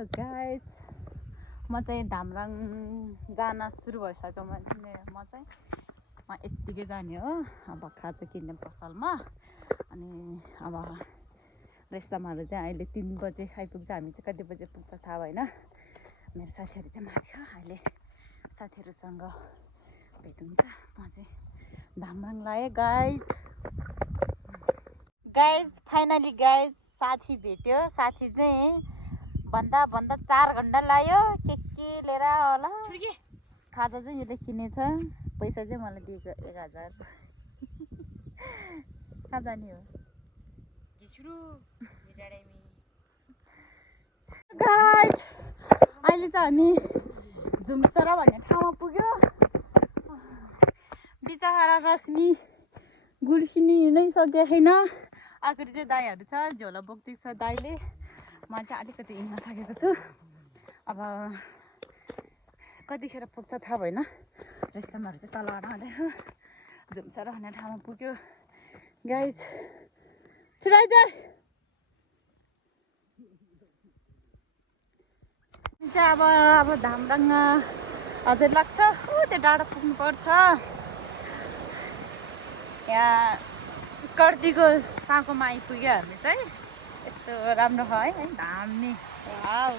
Hello guys, म चाहिँ धामराङ जान सुरु भइसक्यो। म चाहिँ यत्तिकै जाने हो। अब खाजा किन्ने पसलमा। अनि अब रेस्टमाहरू चाहिँ अहिले 3 बजे आइपुग्छ। हामी चाहिँ कति बजे पुग्छ थाहा भएन। मेरो साथीहरू चाहिँ माथि हो। अहिले साथीहरूसँग भेट हुन्छ। म चाहिँ धामराङ लाएँ गाइस फाइनली गाइस साथी भेट्यो। साथी चाहिँ भन्दा 4 घन्टा लाग्यो। के लिएर होला। खाजा चाहिँ यसले किनेछ। पैसा चाहिँ मलाई दिएको 1000। कहाँ जाने हो गाइस? अहिले चाहिँ हामी झुमसरा भन्ने ठाउँमा पुग्यो। बिचरा रश्मि गुर्सिनी हिँड्नै सकेको छैन। अगाडि चाहिँ दाइहरू छ, झोला बोक्दैछ दाइले। म चाहिँ अलिकति हिँड्न सकेको छु। अब कतिखेर पुग्छ थाहा भएन। रेस्टमाहरू चाहिँ तल आउँदै हो। झुमसरा भन्ने ठाउँमा पुग्यो गाइस। छिराइदे चाहिँ अब धामराङ अझै लाग्छ। त्यो डाँडा पुग्नुपर्छ। यहाँ कर्दीको साँकोमा आइपुग्यो हामी चाहिँ। यस्तो राम्रो छ है धामी। वाउ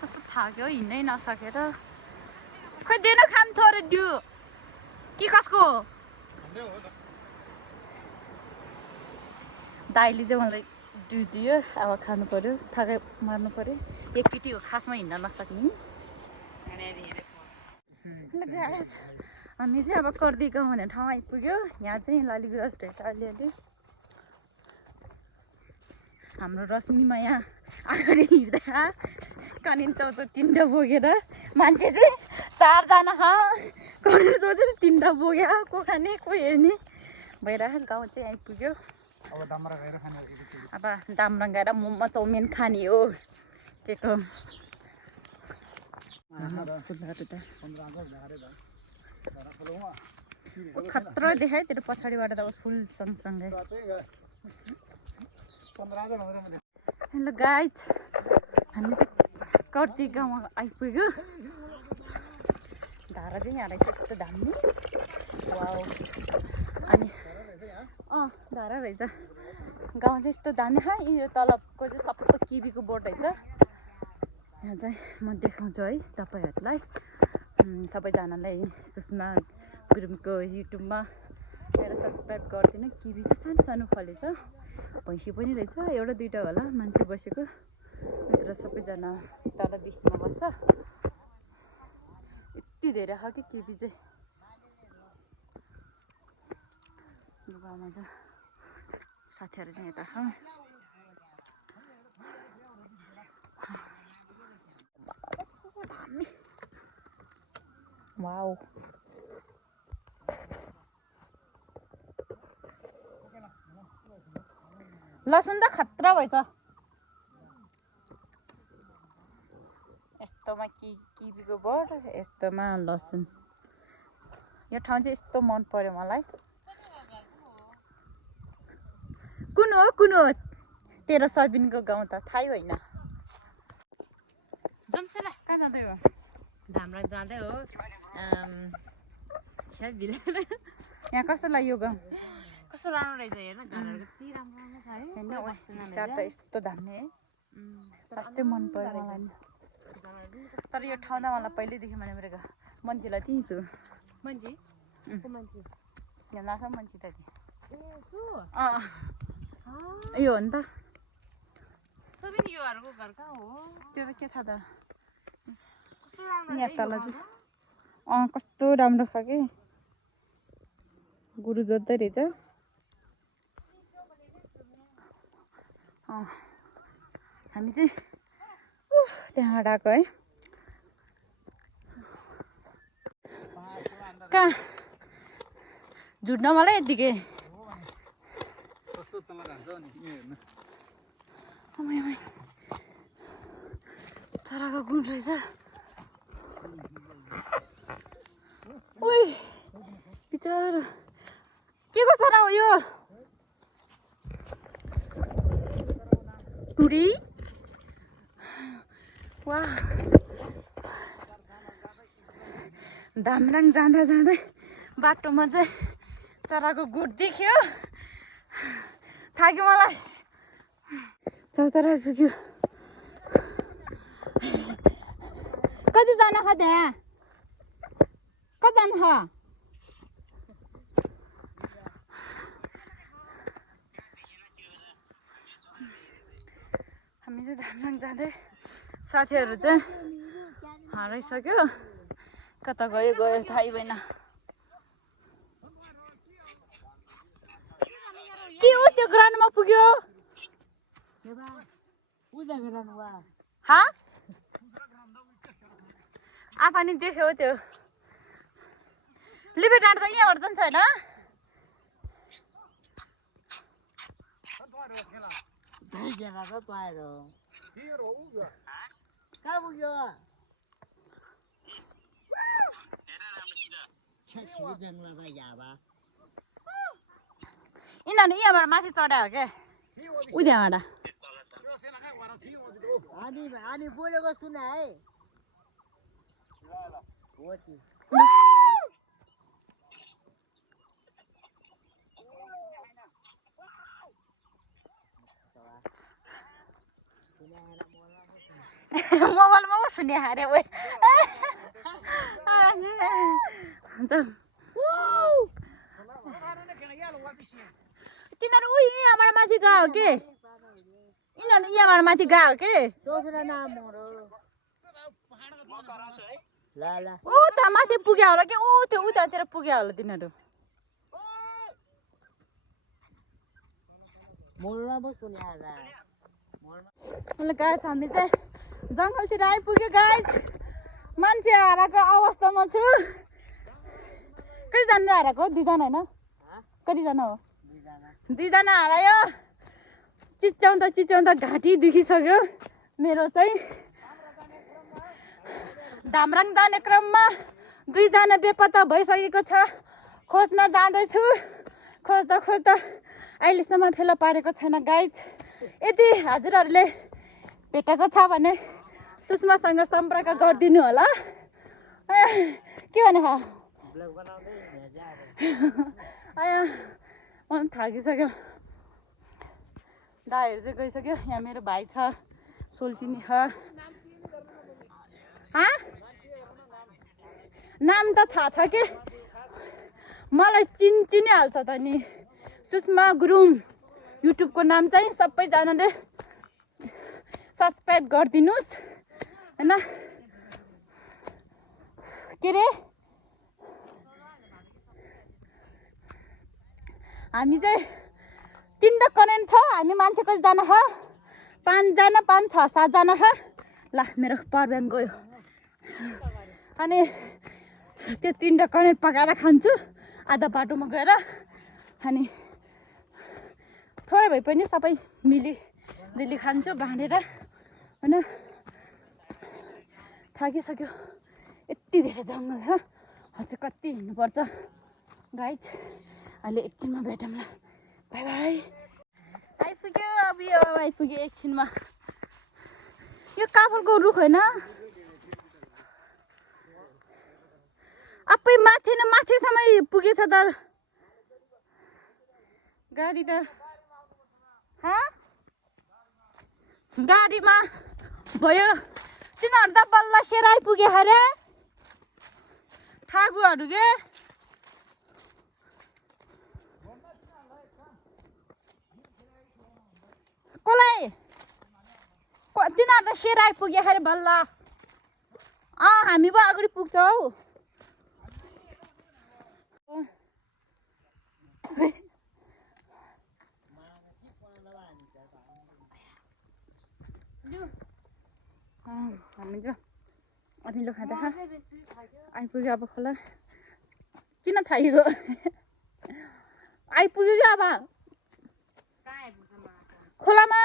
कस्तो थाक्यो हिँड्नै नसकेर। खोइ दिनु खाम थोरै दियो कि कसको दाइले चाहिँ मलाई दियो दियो। अब खानु पर्यो, थकाइ मार्नु पर्यो। एक पिटी हो खासमा हिँड्न नसक्ने। हामी चाहिँ अब कर्दी गाउँ भन्ने ठाउँ आइपुग्यो। यहाँ चाहिँ लालीगुराँस रहेछ अलिअलि। हाम्रो रश्मिमा यहाँ अगाडि हिँड्दा कनिन चाउचाउ 3टा बोकेर मान्छे चाहिँ 4 जना छ। कनिन चाउचाउ 3टा बोक्यो। को खाने को हेर्ने भइरहेको गाउँ चाहिँ आइपुग्यो। अब दामराङ गएर मोमो चाउमिन खाने हो। के को खतरा देखायो तेरो पछाडिबाट त फुल सँगसँगै। हेलो गाइस, हामी चाहिँ कर्दी गाउँमा आइपुग्यो। धारा चाहिँ यहाँ रहेछ यस्तो दामी। वाउ। अनि धारा रहेछ। गाउँ चाहिँ यस्तो दामी छ। यो तलको चाहिँ सबै किबीको बोट रहेछ। यहाँ चाहिँ म देखाउँछु है तपाईँहरूलाई। सबैजनालाई सुषमा गुरुङको युट्युबमा मेरो सब्सक्राइब गरिदिनु। किबी चाहिँ सानो सानो फलेछ। भैँसी पनि रहेछ। एउटा 2टा होला मान्छे बसेको। नत्र सबैजना तल बिचमा बस्छ। यति धेरै छ कि किबी चाहिँ। गाउँमा चाहिँ साथीहरू चाहिँ यता छ। वाउ लसुन त खतरा भएछ। यस्तोमा किबीको बोट, यस्तोमा लसुन। यो ठाउँ चाहिँ यस्तो मन पर्यो मलाई। कुन हो तेरो सबिनको गाउँ त थाहै होइन। जम्सुला कहाँ जाँदै हो? धामराङ जाँदै हो। यहाँ कस्तो लाग्यो गाउँ? कस्तो राम्रो रहेछ हेर्न। घरहरू कति राम्रो छ है। हैन विचार त यस्तो दामी है। फर्स्टै मन पर्यो मलाई। तर यो ठाउँ त मलाई पहिल्यैदेखि मन परेको। मान्छेलाई त्यहीँ छु। मान्छे? को मान्छे? यहाँ नासा मान्छे त यो हो नि त। योहरूको घर कहाँ हो? त्यो त के थाहा त। यहाँ तल चाहिँ कस्तो राम्रो छ कि। गुरु जोत्दै रहेछ। हामी चाहिँ त्यहाँबाट आएको है। कहाँ झुट्न मलाई यत्तिकै। चराको गुण रहेछ। ओइ बिचारा के को चरा हो यो टुरी वाह दामराङ जाँदा जाँदै बाटोमा चाहिँ चराको गुड देख्यो थाक्यो मलाई चौतारा पुग्यो कति जाना खा त्यहाँ कति जानु छ हामी चाहिँ दामराङ जाँदै साथीहरू चाहिँ हराइसक्यो कता गयो गयो थाहै भएन के हो त्यो ग्राउन्डमा पुग्यो आफा नि देख्यो त्यो लिबे डाँड त यहाँबाट जान्छ होइन यिनीहरू यहाँबाट माथि चढायो क्या उहाँबाट अनि बोलेको सुन है मोबाइलमा पो सुने अरे ओ तिनीहरू उही यहाँबाट माथि गयो के यिनीहरू यहाँबाट माथि गयो के ऊ त माथि पुग्यो होला कि ऊ त्यो उतातिर पुग्यो होला तिनीहरू गाइस हामी चाहिँ जङ्गलतिर आइपुग्यो गाइस मान्छे हराएको अवस्थामा छु कतिजना हराएको दुईजना होइन कतिजना हो दुईजना हरायो चिच्याउँदा घाँटी दुखिसक्यो मेरो चाहिँ दामराङ जाने क्रममा दुईजना बेपत्ता भइसकेको छ खोज्न जाँदैछु खोज्दा अहिलेसम्म फेला पारेको छैन गाइस यदि हजुरहरूले भेटेको छ भने सुषमासँग सम्पर्क गरिदिनु होला के भने मलाई थाकिसक्यो दाइहरू चाहिँ गइसक्यो यहाँ मेरो भाइ छ सोल्टिनी छ नाम त थाहा छ कि मलाई चिनिहाल्छ त नि सुषमा गुरुङ युट्युबको नाम चाहिँ सबैजनाले सब्सक्राइब गरिदिनुहोस् होइन के अरे हामी चाहिँ 3 कनेन्ट छ हामी मान्छे कतिजना छ 5 जना 5 6 7 जना छ ल मेरो पावर ब्याङ्क गयो अनि त्यो 3 कनेन्ट पकाएर खान्छु आधा बाटोमा गएर अनि थोरै भए पनि सबै मिली खान्छु बाँडेर होइन थाकिसक्यो यति धेरै जङ्गल छ अझै कति हिँड्नुपर्छ गाइस अहिले एकछिनमा भेटौँला बाई बाई आइपुग्यो अब यो आइपुग्यो एकछिनमा यो काफलको रुख होइन आफै माथि न माथिसम्म पुगेछ त गाडी त गाडीमा भयो तिनीहरू त बल्ल सेर आइपुगे अरे ठाकुहरू के कसलाई तिनीहरू त सेर आइपुगे अरे बल्ल हामी पो अगाडि पुग्छौ हामी चाहिँ अनिलो खाँदा आइपुग्यो अब खोला किन थाकेको आइपुग्यो क्या अब खोलामा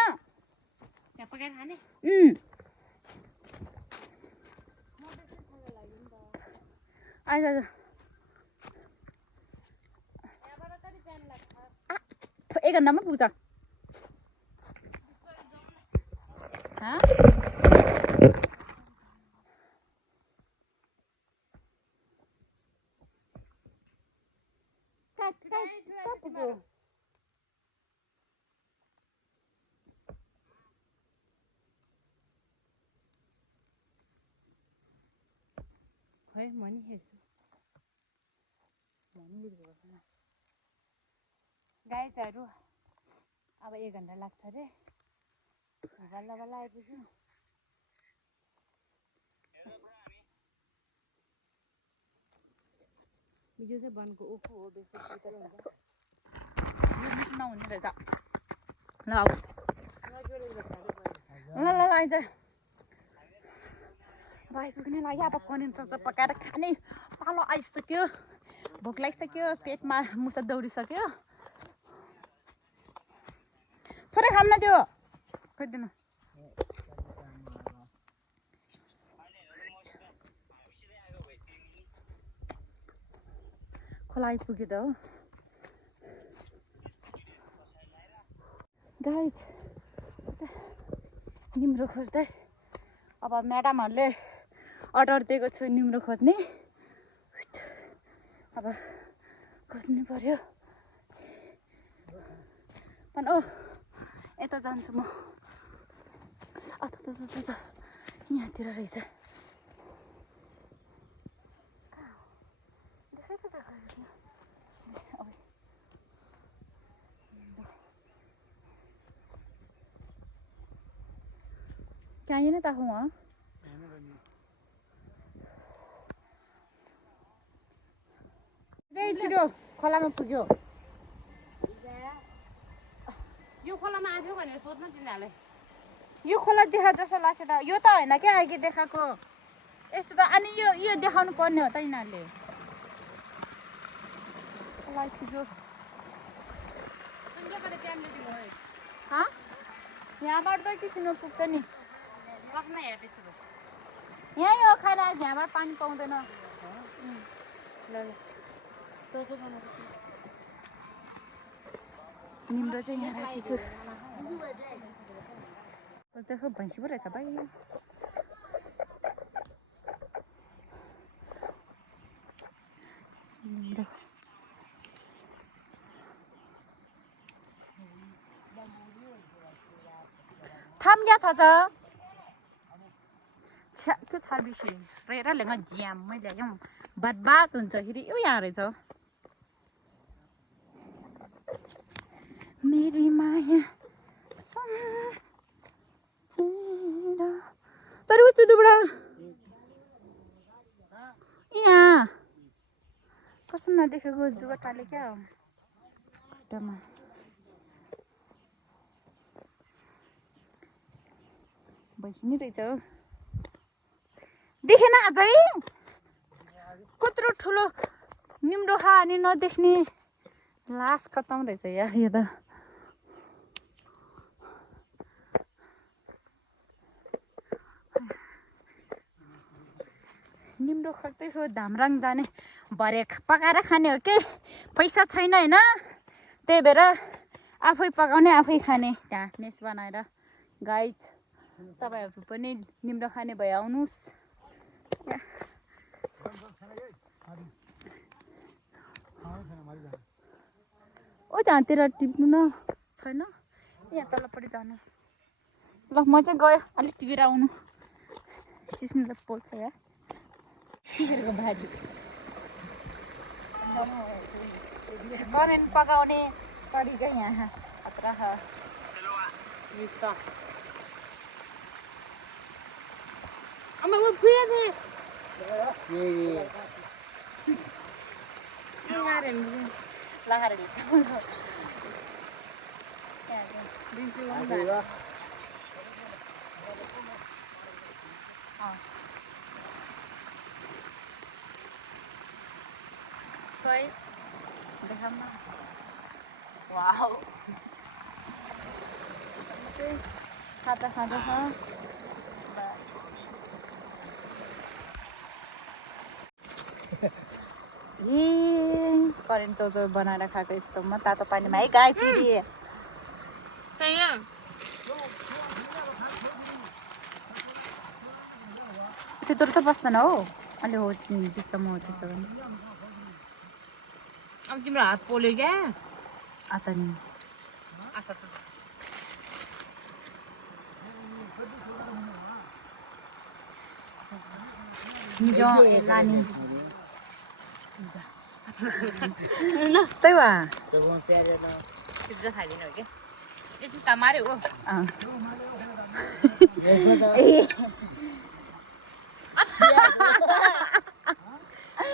आइज 1 घन्टामा पुग्छ कहाँ पुग्यो है म नि हेर्छु गाइजहरू अब 1 घन्टा लाग्छ अरे बल्ल बल्ल आइपुग्यो यो चाहिँ वनको ओखो हो बेसी शीतल हुन्छ यो मिठो नहुने रहेछ ल अब ल ल आइज आइपुग्ने लाग्यो अब कनिन्छ पकाएर खाने पालो आइसक्यो भोक लागिसक्यो पेटमा मुसा दौडिसक्यो थोरै खाम न त्यो खोइदिनु खोला आइपुग्यो त हो गाइज निम्रो खोज्दै अब म्याडमहरूले अर्डर दिएको छु निम्रो खोज्ने अब खोज्नु पर्यो पण ओ यता जान्छु म यहाँतिर रहेछ क्या ये नहीं ताकूँ वहाँ गई छिटो खोलामा पुग्यो यो खोलामा आथ्यो भनेर सोध्न तिनीहरूले यो खोला देखा जस्तो लाग्छ त यो त होइन क्या अघि देखाएको यस्तो त अनि यो देखाउनु पर्ने हो त यिनीहरूले खोला पुग्यो यहाँबाट त किसिम पुग्छ नि यहीँ हो खाना यहाँबाट पानी पाउँदैन ल ल निम्रो चाहिँ यहाँ राखेको छु देखो भैँसी पो रहेछ भाइ निम्रो थाम क्या था त्यो छार्बिसी रेर लेङ ज्याममै ल्यायौँ बर्बाद हुन्छ फेरि यो यहाँ रहेछ मेरी माया तर उस्तो दुबडा यहाँ कस्तो नदेखेको जुगटाले क्या हो खुट्टामा भैँसी रहेछ हो देखेन अझै कत्रो ठुलो निम्रो खा अनि नदेख्ने लास खतम रहेछ यार यो त निम्रो खोज्दैछु धामराङ जाने भरे पकाएर खाने हो कि पैसा छैन होइन त्यही भएर आफै पकाउने आफै खाने त्यहाँ मेस बनाएर गाइज तपाईँहरू पनि निम्रो खाने भए आउनुहोस् ओ त्यहाँतिर टिप्नु न छैन यहाँ तलपट्टि जानु ल म चाहिँ गएँ अलिक टिपेर आउनु सिस्नुलाई पोल्छ या भाजी करेन्ट पकाउने तरिका यहाँ खतरा छ आमा वो फुया थे लाहारे वाओ खाजा खाजा छ ए करेन्ट चौचौ बनाएर खाएको यस्तोमा तातो पानीमा है गाई चिरी त्यत्रो त बस्दैन हौ अलि हो बिचमा हो त्यस्तो पनि अब तिम्रो हात पोल्यो क्या आता नि हिजो लाने त्यही भए पिज्जा खाइदिनु हो क्या यो जुत्ता मार्यो हो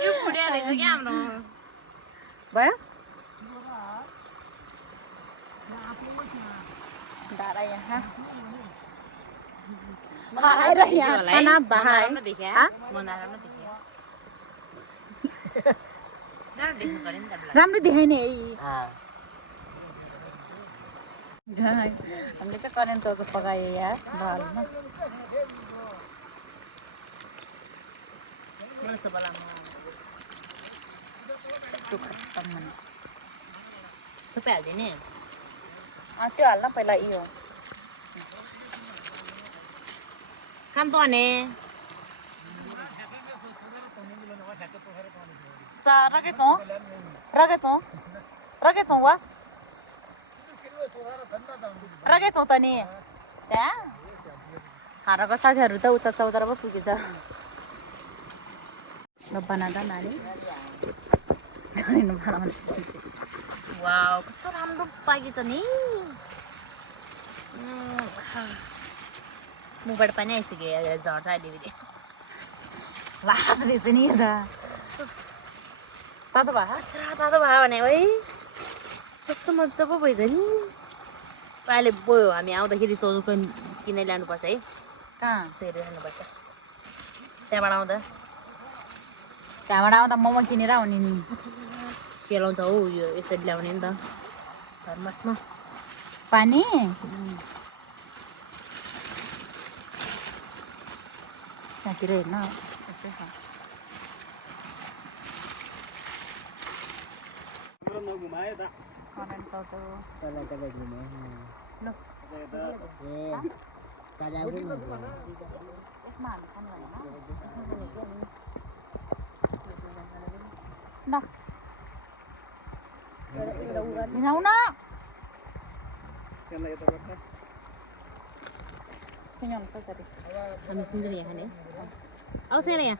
यो फुट्या रहेछ क्या हाम्रो भयो धारा यहाँ आएर यहाँ खाना बहाए राम्रो देख्यो राम्रो देख्नु पर्यो नि त राम्रो देखाइ नि है हामीले चाहिँ करेन्ट चौचो पकायो यहाँ भालमा थुप्रै हालिदिने त्यो हाल्न पहिला यो काम त भने रगेछौँ वा रगेछौँ त नि त्यहाँ खानाको साथीहरू त उता चौतारा पो पुगेछ बनाउँदा नानी वाउ कस्तो राम्रो पाकेछ नि मुखबाट पनि आइसक्यो झर्छ अलिअलि लासले चाहिँ नि यता तातो भए तातो भयो भने है कस्तो मजा पो भएछ नि अहिले गयो हामी आउँदाखेरि चौचौको किनै ल्याउनुपर्छ है कहाँ सेरी खानुपर्छ त्यहाँबाट आउँदा मोमो किनेर आउने नि सेलाउँछ हौ यो यसरी ल्याउने नि त थर्मसमा पानी त्यहाँतिर हेर्न हिँडाउन हामी कुन यहाँ खाने आउँछ यहाँ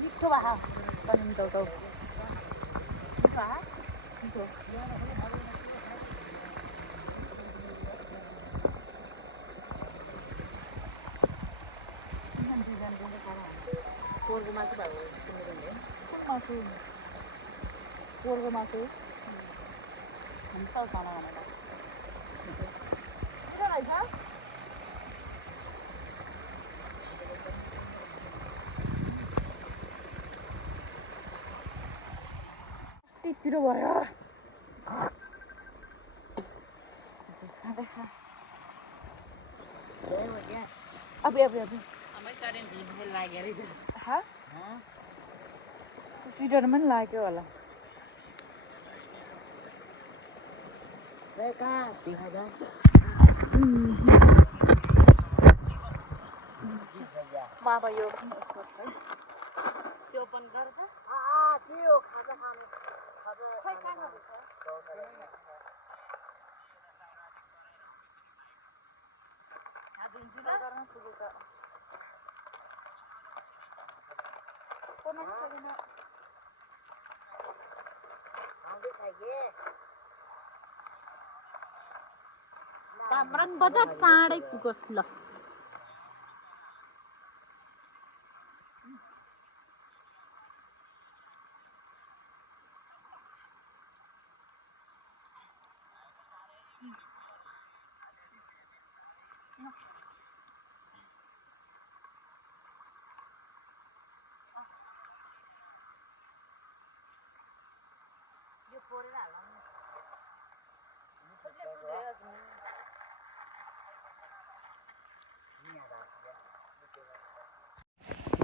मिठो भए करेन्ट चौचौ पोरको मासु भएको पोरको मासु हुन्छ खाना भनेर पिरो भयो अबे करेन्ट लाग्यो रहेछ स्विटरमा पनि लाग्यो होला अब यो त्यो ओपन गर्छ कामराङ बजार चाँडै पुगोस् ल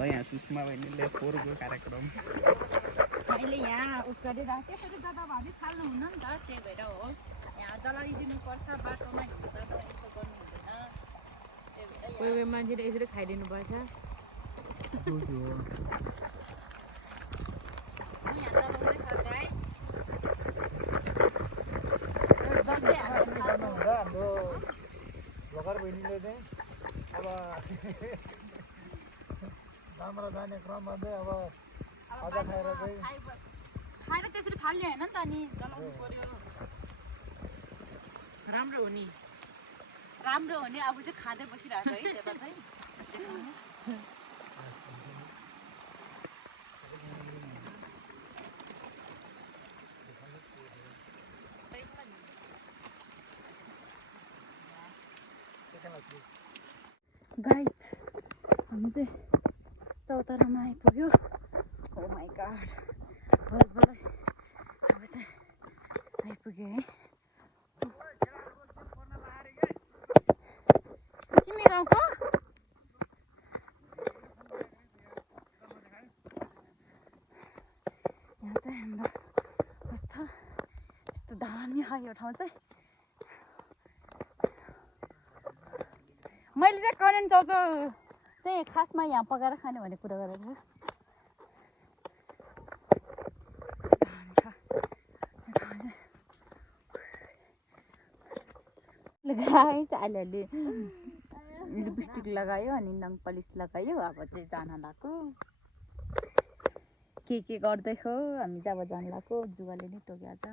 यहाँ सुषमा बहिनीले फोहोरको कार्यक्रम अहिले यहाँ उस गरिरहेको त्यसरी दादाभाइ फाल्नु हुन्न नि त त्यही भएर हो यहाँ जलाइदिनुपर्छ बाटोमा हिँड्दा त यस्तो गर्नु हुँदैन कोही कोही मान्छेले यसरी खाइदिनु पर्छ यहाँ जलाउँदैछ हाम्रो भर्खर बहिनीले चाहिँ अब राम्रो जाने क्रममा चाहिँ अब खाजा खाएर चाहिँ खाएर त्यसरी फाल्ने होइन नि त अनि जलाउनु पर्यो राम्रो हो नि अब चाहिँ खाँदै बसिरहेको है त्यसलाई चाहिँ गाइस हामी चाहिँ चौतारामा आइपुग्यो ओ माई गॉड बल्ल अब चाहिँ आइपुग्यो है तिमी गाउँको यहाँ चाहिँ हाम्रो कस्तो यस्तो दामी छ यो ठाउँ चाहिँ मैले चाहिँ करेन्ट चाउचाउ चाहिँ खासमा यहाँ पकाएर खाने भन्ने कुरा गरेको थिएँ गाइस अलिअलि लिपस्टिक लगायो अनि नङ पलिस लगायो अब चाहिँ जान लाग्यो के गर्दै हो हामी चाहिँ अब जान लाग्यो जुवाले नै टोक्या छ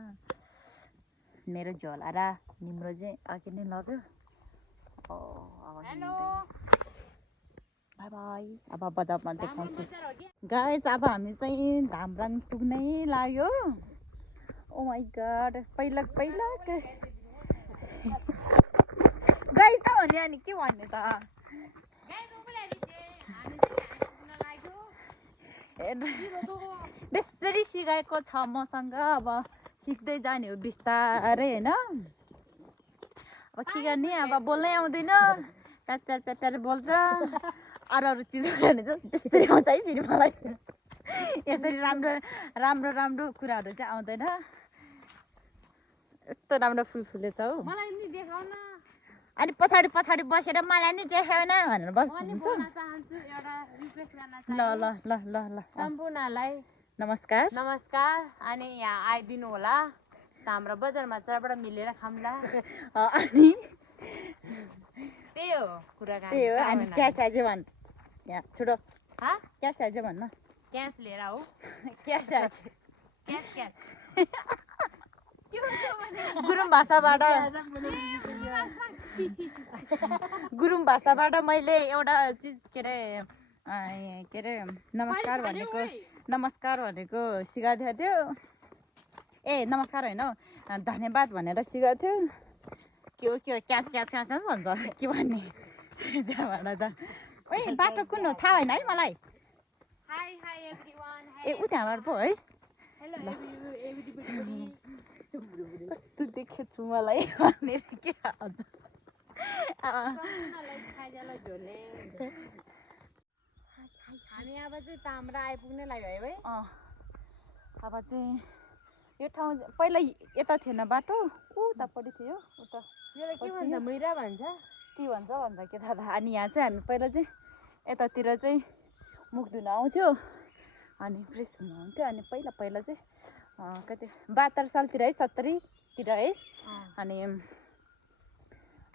मेरो झोला र निम्रो चाहिँ अघि नै लग्यो हेलो बाई बाई अब बजारमा देखाउँछु गाइस अब हामी चाहिँ धामराङ पुग्नै लाग्यो ओ माई गॉड पहिला गाई त भने अनि के भन्ने त बेसरी सिकाएको छ मसँग अब सिक्दै जाने हो बिस्तारै होइन अब के गर्ने अब बोल्नै आउँदैन प्यार बोल्छ अरू चिजहरू भने चाहिँ त्यस्तै आउँछ है फेरि मलाई यसरी राम्रो कुराहरू चाहिँ आउँदैन यस्तो राम्रो फुल फुलेछ हौ मलाई नि देखाउ न अनि पछाडि बसेर मलाई नि देखाएन भनेर बस्नु बोल्न चाहन्छु एउटा रिक्वेस्ट गर्न ल सम्पूर्णलाई नमस्कार अनि यहाँ आइदिनु होला हाम्रो बजारमा चारबाट मिलेर खाम्ला अनि त्यही हो कुराकानी त्यही हो अनि क्यास आइज भन् यहाँ छोडो क्यास आइज भन्न क्यास लिएर हो क्यास आइज क्यास गुरुङ भाषाबाट मैले एउटा चिज के अरे नमस्कार भनेको सिकाएको थियो ए नमस्कार होइन धन्यवाद भनेर सिकाएको थियो के हो क्यास भन्छ के भन्ने त्यहाँबाट त ओ बाटो कुन हो थाहा होइन है मलाई ए ऊ त्यहाँबाट पो है कस्तो देखेको छु मलाई भनेर के आउँछ हामी अब चाहिँ ताम्रा आइपुग्ने लाग्यो है भाइ अब चाहिँ यो ठाउँ पहिला यता थिएन बाटो उतापट्टि थियो उता के भन्छ मैरा भन्छ के भन्छ के थाहा थाहा अनि यहाँ चाहिँ हामी पहिला चाहिँ यतातिर चाहिँ मुख धुन आउँथ्यो अनि फ्रेस हुनुहुन्थ्यो अनि पहिला चाहिँ कति 72 सालतिर है 70तिर है अनि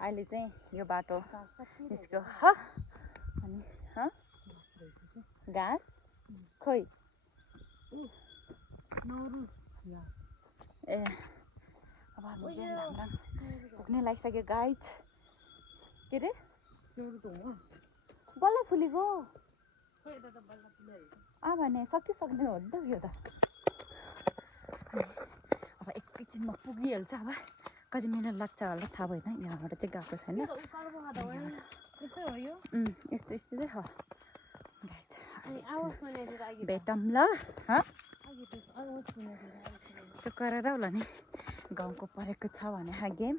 अहिले चाहिँ यो बाटो निस्क्यो अनि घाँस खोइ ए अब हामी चाहिँ धामराङ पुग्ने लागिसक्यो गाइज के अरे बल्ल फुलेको भने सकिसक्ने हो नि त यो त अब एकैछिनमा पुगिहाल्छ अब कति मिनट लाग्छ होला थाहा भएन यहाँबाट चाहिँ गएको छैन यस्तो चाहिँ हो भेटौँ ल त्यो गरेर होला नि गाउँको परेको छ भने गेम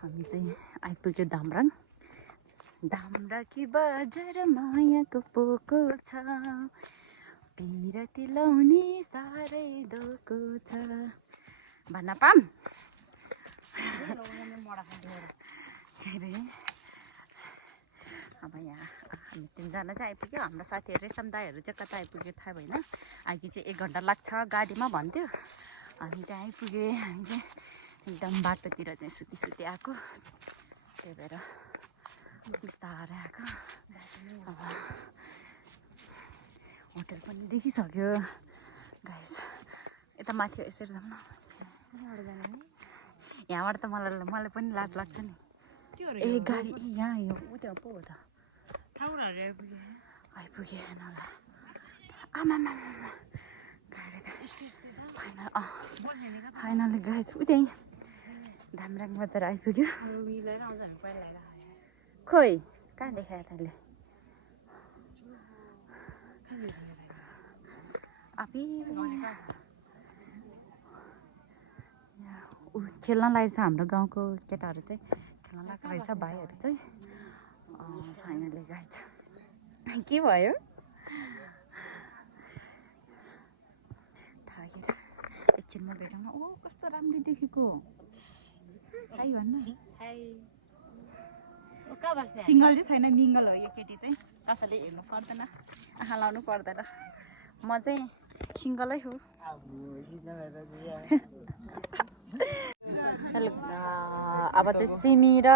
हामी चाहिँ आइपुग्यो धामराङ धाम्राकी बजार मायाको पोको छ पिरती लाउने साह्रै धोको छ भन्न पाम अरे अब यहाँ हामी 3 जना चाहिँ आइपुग्यो हाम्रो साथीहरू रेशम दाईहरू चाहिँ कता आइपुग्यो थाहा भएन अघि चाहिँ 1 घन्टा लाग्छ गाडीमा भन्थ्यो अनि चाहिँ आइपुग्यो हामी चाहिँ एकदम बाटोतिर चाहिँ सुती आएको त्यही भएर बिस्तारै आएको अब होटल पनि देखिसक्यो गाइस यता माथि यसरी जाउँ न यहाँबाट त मलाई पनि लाज लाग्छ नि ए गाडी यहाँ यो उ त्यहाँ पो हो त आइपुगेँ नला आमामा गाडी त फाइनली गाइस उ त्यहीँ धामराङ बजार आइपुग्यो खोइ कहाँ देखायो तैँले खेल्न लागेको छ हाम्रो गाउँको केटाहरू चाहिँ खेल्न लागेको रहेछ भाइहरू चाहिँ फाइनली गाइस के भयो थाकेर एकछिनमा भेटौँ न ओ कस्तो राम्रो देखेको हाई भन्नु सिङ्गल चाहिँ छैन मिङ्गल हो यो केटी चाहिँ कसैले हेर्नु पर्दैन आँखा लाउनु पर्दैन म चाहिँ सिङ्गलै हो अब चाहिँ सिमी र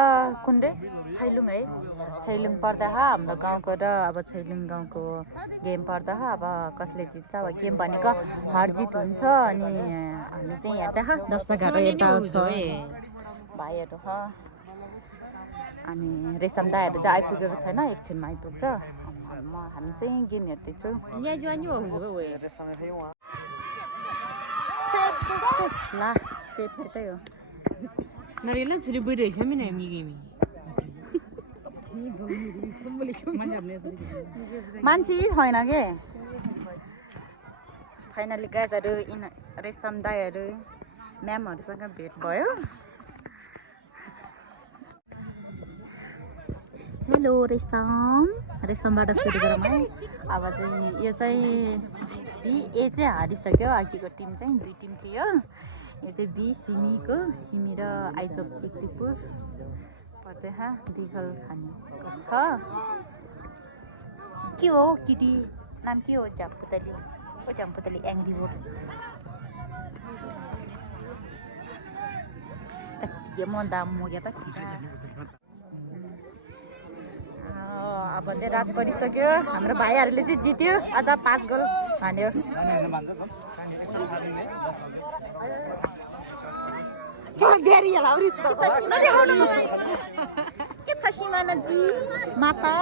कुन रे छैलुङ है छैलुङ पर्दा हाम्रो गाउँको र अब छैलुङ गाउँको गेम पर्दा अब कसले जित्छ अब गेम भनेको हार जित हुन्छ अनि हामी चाहिँ हेर्दा दर्शकहरू यता भाइहरू छ अनि रेशम दाईहरू चाहिँ आइपुगेको छैन एकछिनमा आइपुग्छ हामी चाहिँ गेम हेर्दैछु ला सेप त्यतै हो नरेला छुरी बुइरहेछ मिने हामी गेमी मान्छे छैन के फाइनली गाइजहरू रेशम दाईहरू म्यामहरूसँग भेट भयो हेलो रेशमबाट सुरु गरौँ है अब चाहिँ यो चाहिँ ए चाहिँ हारिसक्यो अघिको टिम चाहिँ 2 टिम थियो यो चाहिँ बी सिमी र आइजोक किर्तिपुर पर्दै दिगल खानेको छ के हो किटी नाम के हो झम्पुतली एङ्ग्री बोर्ड म दाम मोग्यो त अब चाहिँ रात परिसक्यो हाम्रो भाइहरूले चाहिँ जित्यो आज 5 गोल हान्यो के छ सिमानाजी माता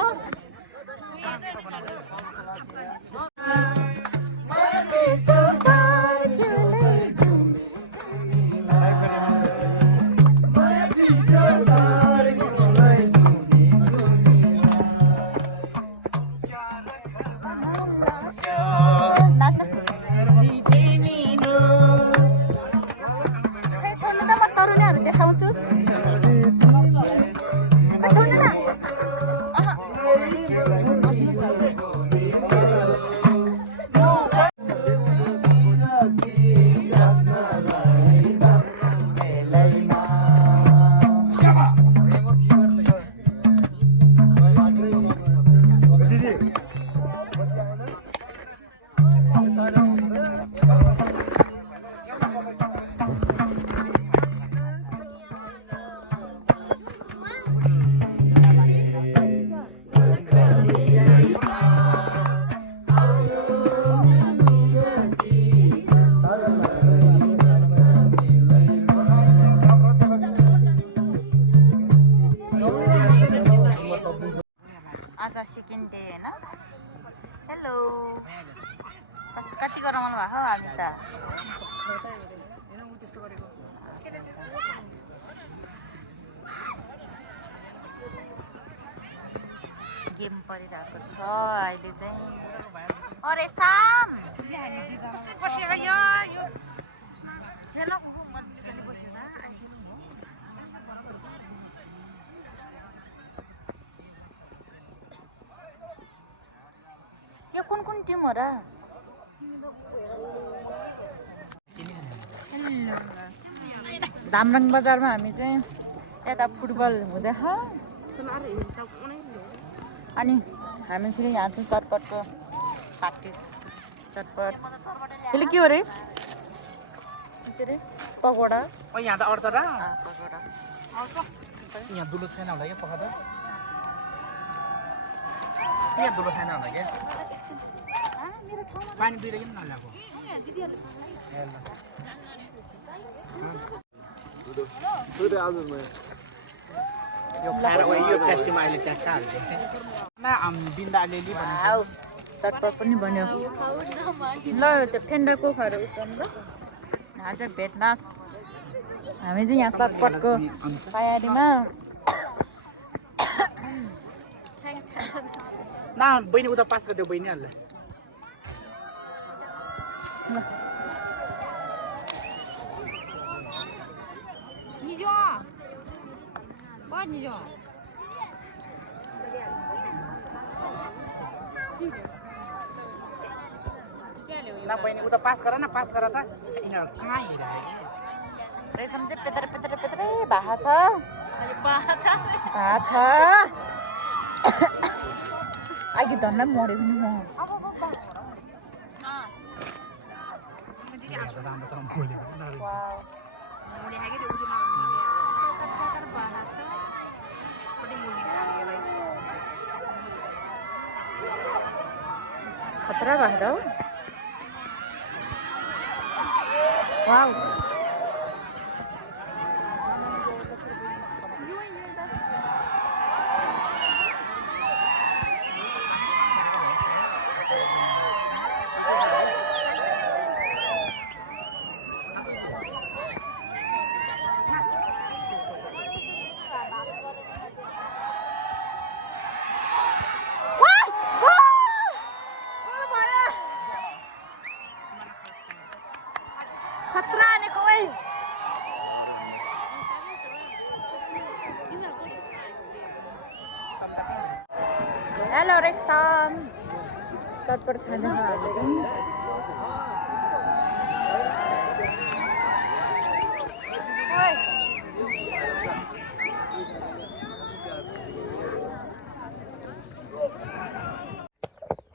आज सेकेन्ड डे हैन हेलो कति गरमाउनु भएको हामी त गेम परिरहेको छ अहिले चाहिँ अरे साम बसेर यो हेलो मजाले बसेछ कुन टिम हो र धामराङ बजारमा हामी चाहिँ यता फुटबल हुँदैछ अनि हामी फेरि यहाँ चाहिँ चटपटको पार्टी चटपट त्यसले के हो रे पकौडा यहाँ त अर्थ र पकौडा यहाँ दुलो छैन होला क्या पख त यहाँ दुलो छैन होला क्या पानी दुइटा किन नल्याएको यो खाएर यो प्लास्टिकमा अहिले ट्याक्क हाल्छ बिन्दा अलिअलि चटपट पनि बन्यो ल त्यो फेन्डाको खाएर उठाउनु ल आज भेटनास हामी चाहिँ यहाँ चटपटको तयारीमा न बहिनी उता पास गरिदियो बहिनीहरूलाई न बहिनी उता पास गर न पास गर त यिनीहरू कहाँ हिँडायो रेशम चाहिँ पेत्रे पेत्रे पेत्रे भएको छ अघि धन्न मरेको नि म राम्रोसँग बोलेको खतरा भएको हो वाउ खतरा आनेको ओइ हेलो रेस्टम चटपट खाना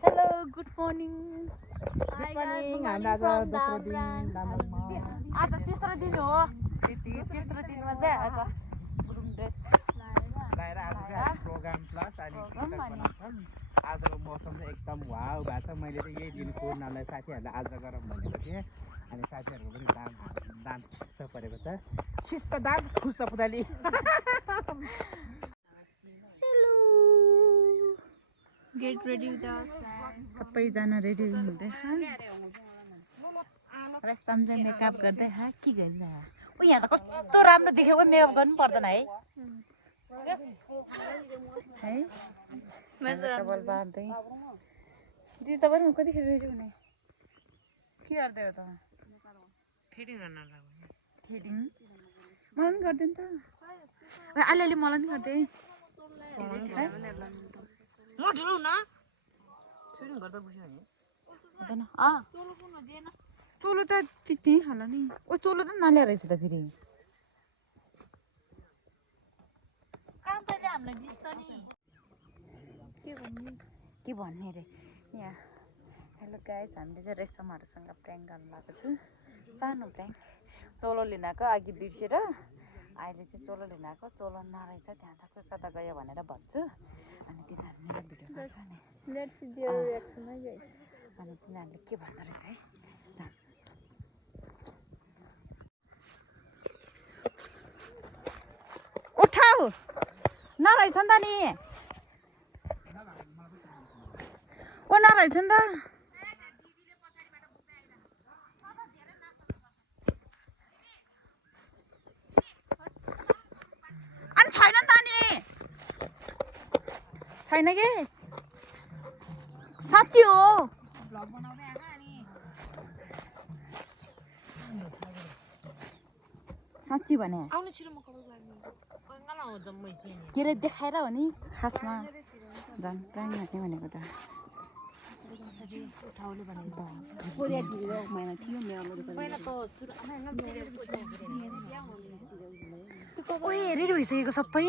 हेलो गुड मर्निङ हामी आज दोस्रो दिन दामराङमा आज तेस्रो दिन हो तेस्रो दिनमा चाहिँ आज गुरुङ ड्रेस लगाएर आज चाहिँ हामी प्रोग्राम प्लस अनि टिकटक बनाउँछौँ आजको मौसम चाहिँ एकदम वाउ भएको छ मैले चाहिँ यही दिन कोरोनालाई साथीहरूलाई आज गरौँ भनेको थिएँ अनि साथीहरूको पनि दाम खुस्स परेको छ खिस्स दाम खुस्स पुदाली गेट रेडी सबैजना रेडी हुँदै रेस्टम चाहिँ मेकअप गर्दै के गरिरहेको ओ यहाँ त कस्तो राम्रो देखेको मेकअप गर्नु पर्दैन है डबल बाँध्दै दिदी तपाईँ कतिखेर रेडी हुने के गर्दै हो त थ्रेडिङ मलाई पनि गरिदिनु त अलिअलि मलाई पनि गरिदिए चोलो त त्यहीँ होला नि ओ चोलो त नल्याएर रहेछ त फेरि के भन्ने रे यहाँ हेलो गाइज हामीले चाहिँ रेशमहरूसँग प्र्याङ्क गर्नु भएको छु सानो प्र्याङ्क चोलो लिन आएको अघि बिर्सेर अहिले चाहिँ चोलो लिन आएको चोलो नरहेछ त्यहाँ त कता गयो भनेर भन्छु अनि तिनीहरूले भिडियो गर्छ नि अनि तिनीहरूले के भन्दो रहेछ है उठाऊ नरहेछ नि त नि ओ नरहेछ नि त अनि छैन नि त नि छैन कि साँच्ची हो साँच्ची भने के अरे देखाएर हो नि खासमा झन् प्राङ हाट्ने भनेको त उठाउले भनेको ओए रेडी भइसकेको सबै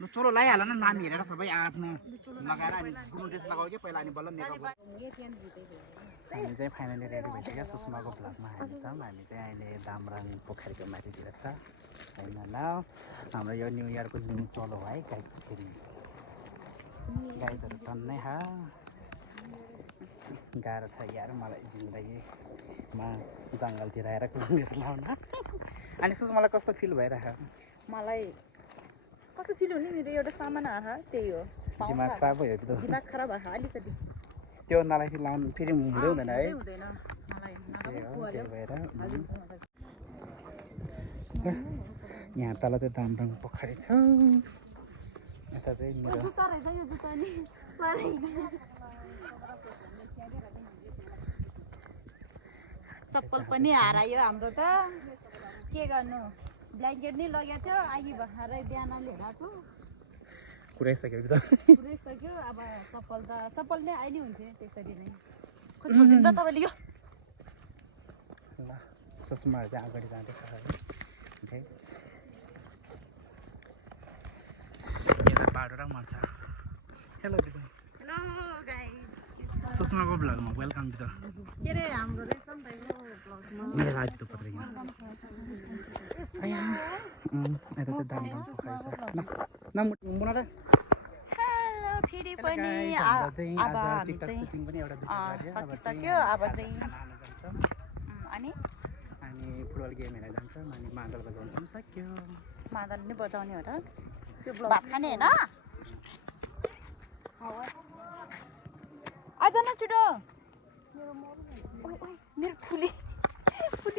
ल चलो लगाइहाल न नानी हेरेर सबै आफ्नो लगाएर अनि ब्लु ड्रेस लगाऊ कि पहिला अनि बल्ल मेकअप हामी चाहिँ फाइनली रेडी भइसक्यो सुषमाको भ्लगमा हामी छौँ हामी चाहिँ अहिले दामराङ पोखरीको माथितिर छ होइन ल हाम्रो यो न्यु इयरको न्यु चलो है गाइड फेरि गाइडहरू टन्नै हा गाह्रो छ यार मलाई जिन्दगीमा जङ्गलतिर आएर कुरेस लाउन अनि सुषमालाई कस्तो फिल भइरहेको मलाई कस्तो फिल हुने मेरो एउटा सामान आएर त्यही हो दिमाग खराब भयो कि दिमाग खराब भएको अलिकति त्यो नलाइ लाउनु फेरि हुँदै हुँदैन है हुँदैन त्यही भएर यहाँ तल चाहिँ दामराङ पोखरी छ यता चाहिँ मेरो चप्पल पनि हरायो हाम्रो त के गर्नु ब्ल्याङ्केट नै लगेको थियो आगी भर्खरै बिहान लिएर आएको पुऱ्याइसक्यो कि त पुऱ्याइसक्यो अब चप्पल नै अहिले हुन्थ्यो त्यसरी नै खोज्नु त तपाईँले यो ल सुषमाहरू चाहिँ अगाडि जाँदैछ यता बाटो र मन छ हेलो दिदी हेलो गाइस सुषमाको भ्लगमा वेलकम दिदी के रे हाम्रो रहेछ नि त यो ब्लगमा मेरो लागि त पत्र यहाँ यता चाहिँ दामराङ पोखरी छ न मुना र हेलो फेरि पनि अब टिकटक सुटिङ पनि एउटा सकिसक्यो अब चाहिँ अनि फुटबल गेम हेरेर जान्छ अनि मादल बजाउँछौँ सक्यो मादल नै बजाउने हो र भात खाने होइन आइज न छिटो मेरो फुली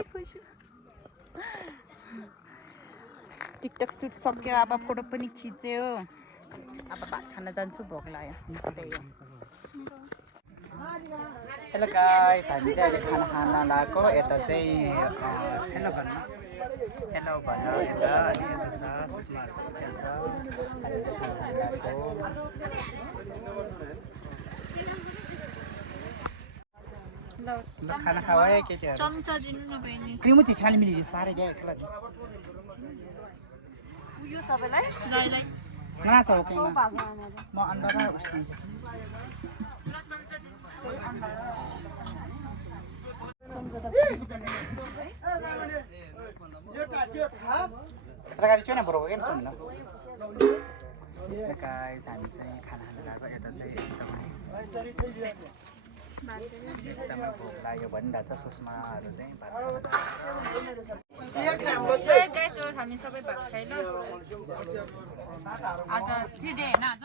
खुसी टिकटक सुट सक्यो अब फोटो पनि खिच्यो अब भात खान जान्छु भोक लाग्यो त्यही हो हेलो गाइस हामी चाहिँ अहिले खाना खान लगाएको यता चाहिँ हेलो भन्नु यता अनि यता छ सुषमाहरू खेल्छ ल खाना खाऊ है केटीहरू चम्चा दिनु न बहिनी क्रिम ती छाली मिली साह्रै गयो एक्ला उयो सबैलाई गाईलाई नराछ हो कि म अन्डा र तरकारी चाहिँ बरोबर के सुन्नु गाइस हामी चाहिँ खाना खान गएको यता चाहिँ एकदमै भोक लाग्यो भनिरहेको छ सुषमाहरू चाहिँ हामी सबै भात खाइ ल आज के डे हैन आज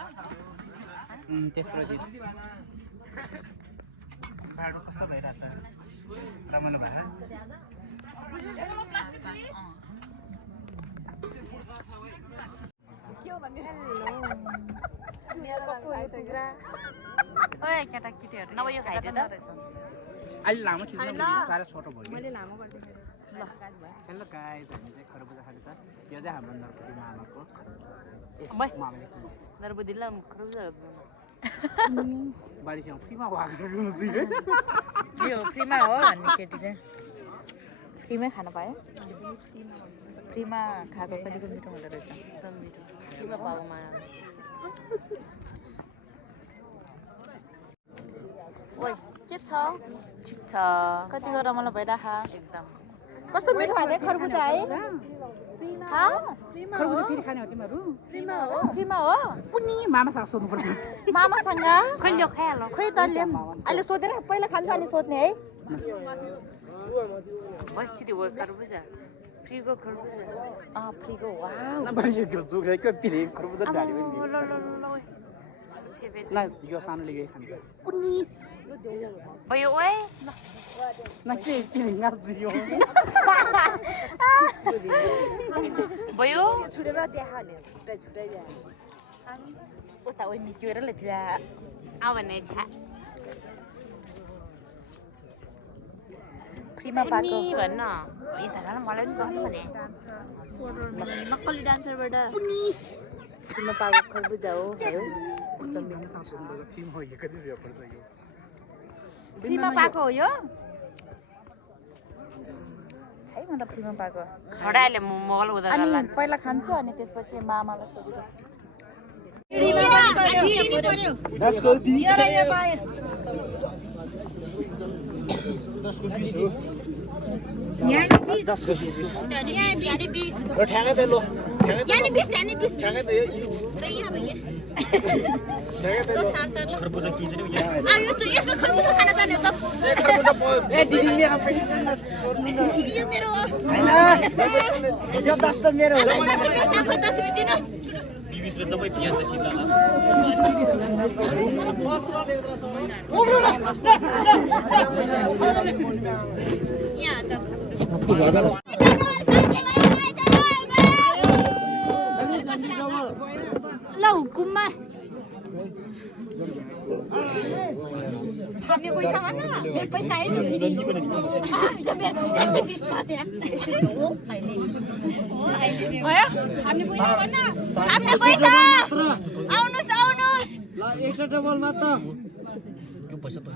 तेस्रो दिन बाटो कस्तो भइरहेछ रमाइलो भएर केटाकेटीहरू नभए यो खाइदियो त अहिले लामो खिच्नु साह्रै छोटो भयो मैले लामो गरिदिएँ ल हेलो गाइस हामी चाहिँ खरबुजा खाँदैछ यो चाहिँ हाम्रो नरपति मामाको मामाले नरबुदिल्ला खरबुजा बारीसँग फ्रीमा भएको यो फ्रीमा हो भन्ने केटी चाहिँ फ्रीमै खान पायो फ्रीमा खाएको कतिको मिठो हुँदो रहेछ एकदम मिठो फ्रीमा पाएको माया ओइ के छ ठिक छ कतिको रमाइलो भइराख एकदम कस्तो मिठो खाँदै खरबुजा है खरबुजा फेरि खाने हो तिमीहरू फ्रीमा हो कुनै मामासँग सोध्नुपर्छ मामासँग खै ल्याउ खाइहाल खै त ल्याउँ अहिले सोधेर पहिला खान्छ अनि सोध्ने है बस्ती हो खरबुजा फ्रीको खरबुजा फ्रीको वाउ खरबुजा ढाली पनि ल यो सानोले गई खान्छ कुनै भयो ओए न के नाच्छु यो भयो छुटेर देखाउने छुट्टै उता ओइ मिचेर लेख्या आ भन्ने छ फ्री फ्रीमा पाएको भन्न यता मलाई पनि भन्नु भने नक्कली डान्सरबाट फ्रीमा पाएको खरबुजा हो भयो फ्रीमा पाएको हो यो है मतलब फ्रीमा पाएको खडाले मगल उदा अनि पहिला खान्छु अनि त्यसपछि मामालाई सोध्छु खरबुजा की चाहिँ यसको खरबुजा खान जाने त ए दिदी मेरो पैसा चाहिँ सोध्नु न यो मेरो हो हैन यो 10 त मेरो हो 10 दिनु 20 में जम्मै बिहान त थिला यहाँ त ल हुकुममा थाम्ने पैसा भन मेरो पैसा आयो नि मेरो 420 छ त्यहाँ भयो थाम्ने पैसा भन थाम्ने पैसा आउनुस् आउनुस् ल एउटा डबल मात्र यो पैसा त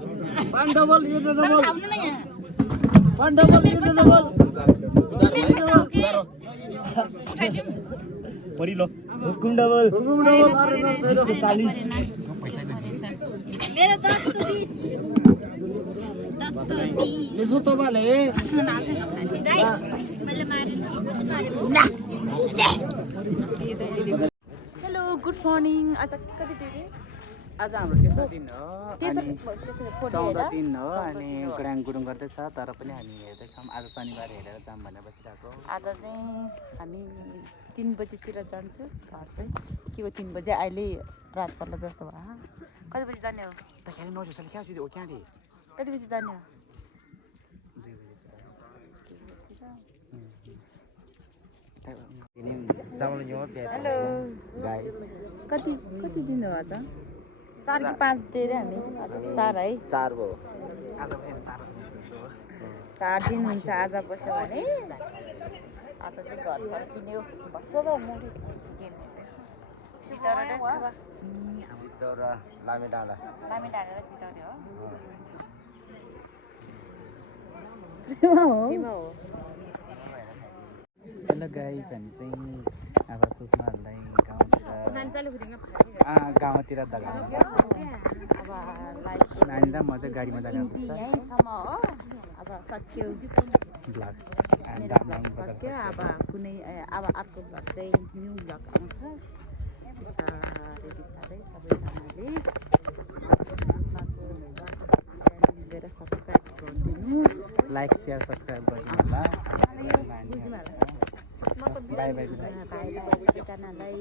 5 डबल यो डबल थाम्नु न यहाँ 5 डबल यो डबल मेरो पैसा हो कि परि लो हुकुम डबल यसको 40 मेरो 10 to 20 10 to 20 यसो तपाईले हेलो गुड मर्निङ आज कति दिन आज हाम्रो तेस्रो दिन हो अनि 14 दिन हो अनि गुडाङ गुडुङ गर्दैछ तर पनि हामी हेर्दैछौँ आज शनिबार हेरेर जाऊँ भनेर बसिरहेको आज चाहिँ हामी 3 बजीतिर जान्छु घर चाहिँ के हो 3 बजे अहिले रात पर्ला जस्तो भयो कति बजी जाने हो त खेल नजुसले क्या हो क्या रे कति बजी जाने हो हेलो कति कति दिन हो आज 4 कि 5 दिन हामी आज 4 है 4 हो आज 4 दिन हुन्छ आज बस्यो भने आज चाहिँ घर फर्किने हो बस्छ र मुडी चितौरा लामे डाँडा र चितौरे हो हेलो गाइस हामी चाहिँ अब सुषमाहरूलाई गाउँतिर दगाएर अब लाइक नानी र म चाहिँ गाडीमा जाने यहीँसम्म हो अब सक्यो ब्लग मेरो ब्लग सक्यो अब कुनै अब अर्को ब्लग चाहिँ न्यू ब्लग आउँछ बिस्तारै बिस्तारै सबैजनाले लिएर सब्सक्राइब गरिदिनु लाइक सेयर सब्सक्राइब गरिदिनु होला बाई बाई बाई बाई सबैजनालाई